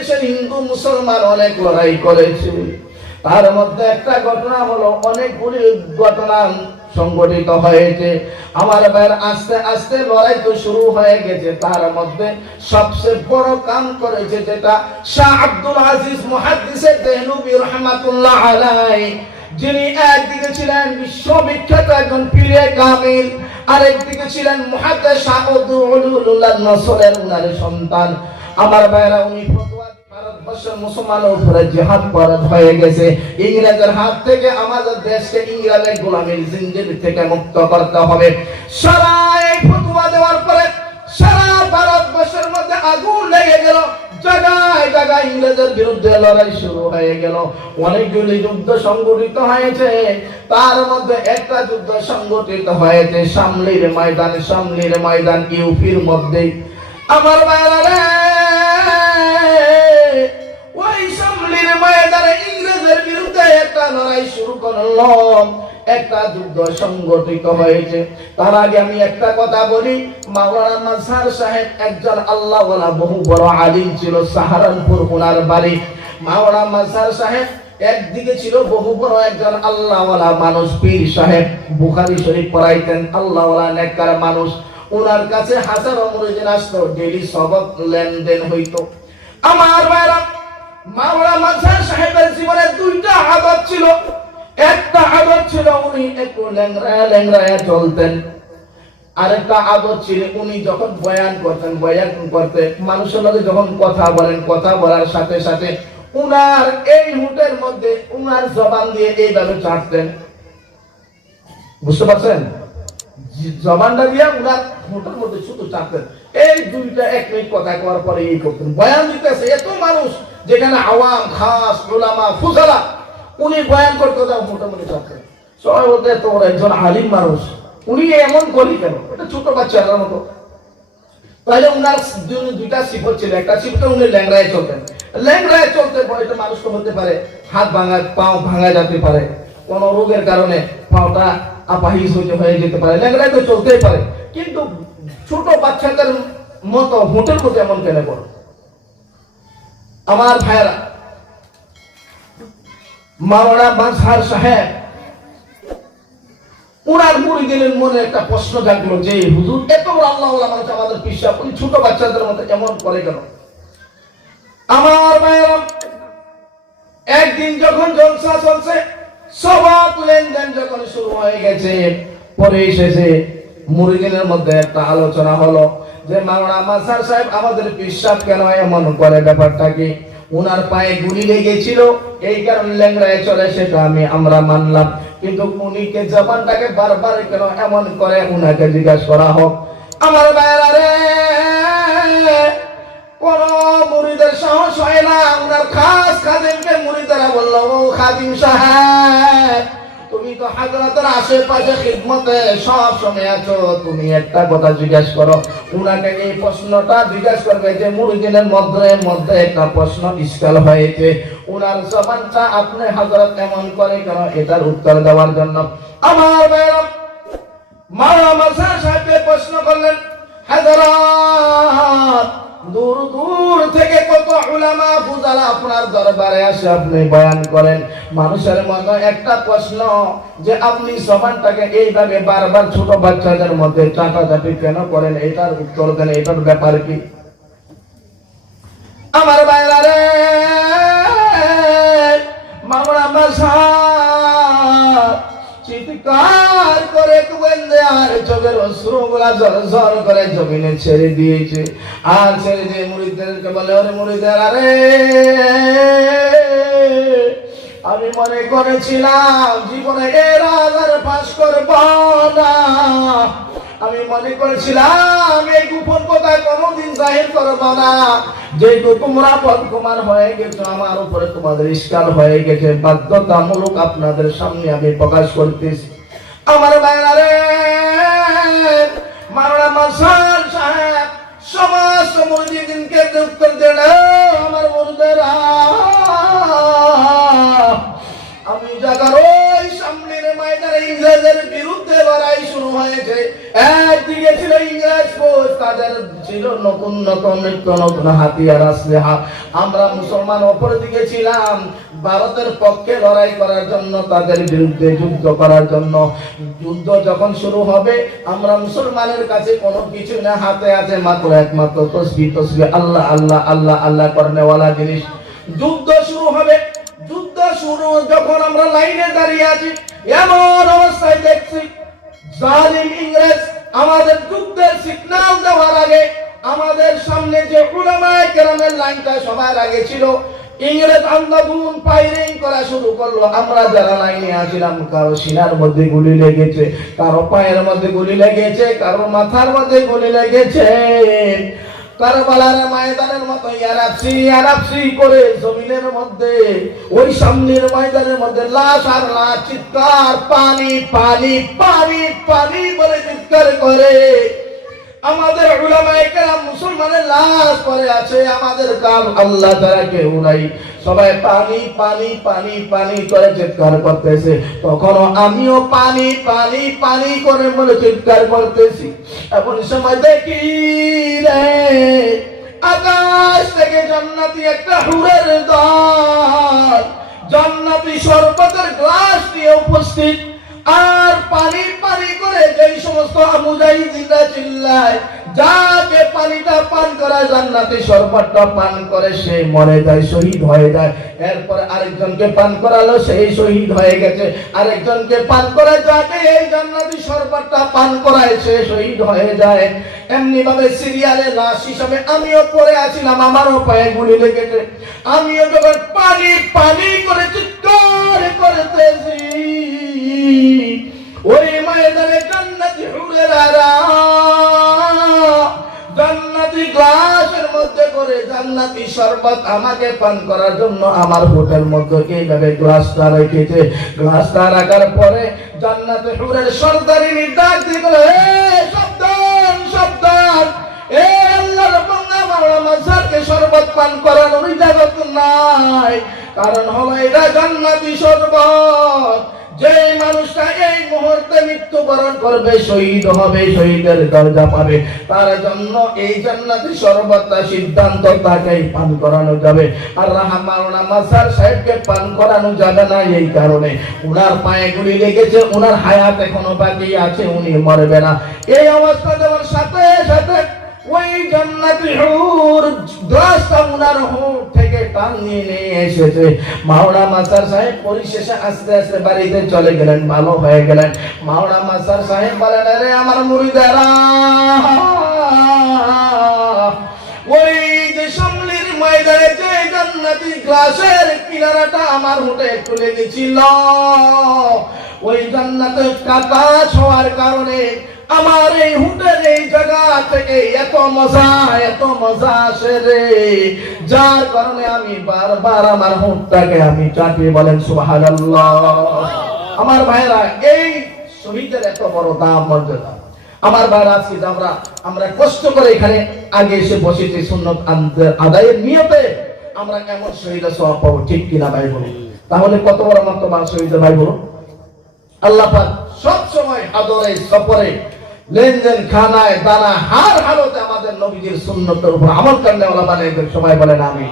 দেশের হিন্দু, মুসলমান অনেক লড়াই করেছে। তার মধ্যে একটা ঘটনা হলো অনেকগুলি ঘটনা সংগঠিত হয়েছে। আমার ভাইয়ের আস্তে আস্তে লড়াই তো শুরু হয়ে গেছে। তার মধ্যে সবচেয়ে বড় কাম করেছে যেটা শাহ আব্দুল আজিজ মুহাদ্দিসের দেহলুবি রহমাতুল্লাহ আলাই যিনি একদিকে ছিলেন বিশ্ববিখ্যাত একজন পীরে কামিল, আরেকদিকে ছিলেন মুহাদ্দিস শাহ নসরের উনার সন্তান। আমার ভাইরা উনি ফতোয়া মুসলমানের উপরে জিহাদ ফরজ হয়ে গেছে। ইংরেজের হাত থেকে আমাদের দেশকে ইংরেজের থেকে মুক্ত করতে হবে। সারা এই ফতোয়া দেওয়ার পরে সারা ভারতবর্ষের মধ্যে আগুন লেগে গেল। জায়গায় জায়গায় ইংরেজের বিরুদ্ধে লড়াই শুরু হয়ে গেল। অনেকগুলি যুদ্ধ সংগঠিত হয়েছে। তার মধ্যে একটা যুদ্ধ সংগঠিত হয়েছে। সামলির ময়দান সামলির ময়দান ইউপির মধ্যে। আমার বাইরা বহু বড় সাহারানপুর ওনার বাড়ি। মাসার সাহেব একদিকে ছিল বহু বড় একজন আল্লাহওয়ালা মানুষ, পীর সাহেব। বুখারি শরীফ পড়াইতেন আল্লাহওয়ালা নেককার মানুষ। ওনার কাছে হাজারো মুরিদিন আসতো ডেলি সবক লেনদেন হইতো। আমার ভাইরা দুইটা ছিল। একটা ছিল উনি ছিল উনি যখন করতেন মানুষের লগে যখন কথা বলেন, কথা বলার সাথে সাথে উনার এই হুটের মধ্যে উনার জবান দিয়ে এইভাবে চাটতেন। বুঝতে পারছেন? জবানটা দিয়ে উনার হুটের মধ্যে শুধু চাটতেন। এই দুইটা এক মিনিট কথা করার পরে এই করতেন। বয়ান দিতেছে এত মানুষ যেখানে আওয়াম, খাস ওলামা ফুসালা উনি বয়ান করতে যাও মোটামুটি চাটতেন সবাই বলতে তোর একজন আলিম মানুষ। উনি এমন করি কেন? এটা ছোট বাচ্চার মতো। তাহলে উনার দুইটা ছিল। একটা উনি চলতেন। চলতে এটা মানুষ হতে পারে, হাত ভাঙা পাও ভাঙা যেতে পারে। কোন রোগের কারণে পাওটা আপাহিজ হতে হয়ে যেতে পারে। ল্যাংড়ায় তো চলতেই পারে। কিন্তু ছোট বাচ্চাদের মতো হোটেল মতো এমন কেন করো আমার ভাইয়েরা, মাওলানা বানসার সাহেব, উনার মুরিদিনের মনে একটা প্রশ্ন জাগলো যে, হুজুর, এত বড় আল্লাহ মানুষ আমাদের পিসা উনি ছোট বাচ্চাদের মতো এমন করে কেন? আমার ভাইয়েরা, একদিন যখন জলসা চলছে সবাক লেনদেন যখন শুরু হয়ে গেছে, পরে এসেছে মুরিদিনের মধ্যে একটা আলোচনা হলো যে মাওলানা মাসার সাহেব, আমাদের পিসাব কেন এমন করে ব্যাপারটা কি? উনার পায়ে গুলি লেগেছিল, এই কারণে ল্যাংড়ায় চলে, সেটা আমি, আমরা মানলাম। কিন্তু উনিকে জবানটাকে বারবার কেন এমন করে, উনাকে জিজ্ঞাসা করা হোক। আমার বাইরা রে, কোন মুরিদের সাহস হয় না। উনার খাস খাদিমকে মুরিদারা বলল, ও খাদিম সাহেব তো হাজরাতের আশেপাশে খিদমতে সব সময় আছো, তুমি একটা কথা জিজ্ঞাসা করো। উনাকে এই প্রশ্নটা জিজ্ঞাসা করবে যে মুরিদিনের মধ্যে মধ্যে একটা প্রশ্ন ইস্কাল হয়েছে। উনার জবানটা আপনি হাজরত এমন করে কেন এটার উত্তর দেওয়ার জন্য। আমার ভাইরা মাওলানা মাসা সাহেবকে প্রশ্ন করলেন, হাজরাত দূর দূর থেকে কত উলামা ফুজালা আপনার দরবারে আসে আপনি বয়ান করেন। মানুষের মতো একটা প্রশ্ন যে আপনি সমানটাকে এইভাবে বারবার ছোট বাচ্চাদের মধ্যে চাটাচাটি কেন করেন? এটার উত্তর দেন, এটার ব্যাপার কি? আমার বাইরা রে মামলা চিৎকার করে কুবেন্দে আর চোখের অশ্রুগুলা জল জল করে জমিনে ছেড়ে দিয়েছে। আর ছেড়ে দিয়ে মুড়িদেরকে বলে, ওরে মুড়িদের আরে আমি মনে করেছিলাম জীবনে এর আগার পাশ করব না। মনে করেছিলাম, এই গোপন কথা কোনোদিন জাহির করব না যেহেতু তোমরা পদকুমার হয়ে গেছো, আমার উপরে তোমাদের ইস্কাল হয়ে গেছে। বাধ্যতামূলক আপনাদের সামনে আমি প্রকাশ করতেছি। আমার বাইরা একদিকে ছিল ছিল নতুন নিত্য নতুন হাতিয়ার আসলেহা আমরা মুসলমান অপর ছিলাম, ভারতের পক্ষে লড়াই করার জন্য, তাদের বিরুদ্ধে যুদ্ধ করার জন্য। যুদ্ধ যখন শুরু হবে, আমরা মুসলমানের কাছে কোনো কিছু না, হাতে আছে মাত্র একমাত্র তসবি তসবি আল্লাহ আল্লাহ আল্লাহ আল্লাহ করনেওয়ালা জিনিস। যুদ্ধ শুরু হবে। যুদ্ধ শুরু যখন আমরা লাইনে দাঁড়িয়ে আছি, এমন অবস্থায় দেখছি, জালিম ইংরেজ আমাদের যুদ্ধের সিগনাল দেওয়ার আগে আমাদের সামনে যে উলামায় কেরামের লাইনটা সবার আগে ছিল, ইংরেজ আন্দাবুন ফায়ারিং করা শুরু করল। আমরা যারা লাইনে আছিলাম, কারও সিনার মধ্যে গুলি লেগেছে, কারও পায়ের মধ্যে গুলি লেগেছে, কারও মাথার মধ্যে গুলি লেগেছে। কারবালার ময়দানের মতো ইয়ারাপসি ইয়ারাপসি করে জমিনের মধ্যে, ওই সামনের ময়দানের মধ্যে লাশ আর লাশ, চিৎকার, পানি পানি পানি পানি বলে চিৎকার করে। আমাদের মুসলমানের লাশ পরে আছে, আমাদের কাল আল্লাহ তারা কেউ নাই। সবাই পানি পানি পানি পানি করে চিৎকার করতেছে। তখন আমিও পানি পানি পানি করে বলে চিৎকার করতেছি। এখন সময় দেখি রে, আকাশ থেকে জান্নাতি একটা হুরের দল জান্নাতি শরবতের গ্লাস নিয়ে উপস্থিত। আর পানি পানি করে যেই সমস্ত মুজাহিদিনরা চিল্লায়, যাকে পানিটা পান করা জান্নাতি শরবতটা পান করে সে মরে যায়, শহীদ হয়ে যায়। এরপর আরেকজনকে পান করালো, সেই শহীদ হয়ে গেছে। আরেকজনকে পান করে যাকে এই জান্নাতি শরবতটা পান করায়, সে শহীদ হয়ে যায়। এমনি ভাবে সিরিয়ালে লাশ হিসাবে আমিও পড়ে আছিলাম আমারও পায়ে গুলি লেগেছে। আমিও যখন পানি পানি করে চিৎকার করতেছি। ওই ময়দানে জান্নাতি হুরেরা জান্নাতি গ্লাসের মধ্যে করে জান্নাতি শরবত আমাকে পান করার জন্য আমার হোটেল মধ্যে এইভাবে গ্লাসটা রেখেছে। গ্লাসটা রাখার পরে জান্নাতি হুরের সর্দারিনী ডাক দিয়ে হে সাবধান সাবধান। শরবত পান করানোর ইজাজত নাই। কারণ হলো এটা জান্নাতি শরবত। যে মানুষটা এই মুহূর্তে মৃত্যুবরণ করবে, শহীদ হবে, শহীদের দরজা পাবে। তার জন্য এই জান্নাতি সর্বত্র সিদ্ধান্ত তাকেই পান করানো যাবে। আর রাহমাউনা মাসার সাহেবকে পান করানো যাবে না এই কারণে। উনার পায়ে গুলি লেগেছে, উনার হায়াত এখনও বাকি আছে, উনি মরবে না। এই অবস্থা দেওয়ার সাথে সাথে ওই জান্নাতি হুর গ্লাসটা উনার হুর থেকে টান নিয়ে নিয়ে এসেছে। মাওনা মাসার সাহেব পরিশেষে আস্তে আস্তে বাড়িতে চলে গেলেন, ভালো হয়ে গেলেন। মাওনা মাসার সাহেব বলেন, আরে আমার মুড়িদারা, ওই যে সামলির ময়দানে যে জান্নাতি গ্লাসের কিনারাটা আমার মুঠে একটু লেগেছিল ওই জান্নাতে কাটা ছোঁয়ার কারণে আমার এই হুটের এই জায়গা থেকে এত মজা এত মজা আসে রে। যার কারণে আমি বারবার আমার হুটটাকে আমি চাটি বলেন, সুবহানাল্লাহ। আমার ভাইরা এই শহীদের এত বড় দাম, মর্যাদা। আমার ভাইরা আজকে আমরা আমরা কষ্ট করে এখানে আগে এসে বসেছি সুন্নত আদায়ের নিয়তে, আমরা কেমন শহীদের সব পাবো, ঠিক কিনা ভাই বলুন? তাহলে কত বড় মর্তবা শহীদের ভাই বলুন? আল্লাহ পাক সব সময় আদরে সফরে লেনদেন খানায় দানা হার হালতে আমাদের নবীজির সুন্নতের উপর আমল ওলা বানাইদের সবাই বলেন আমি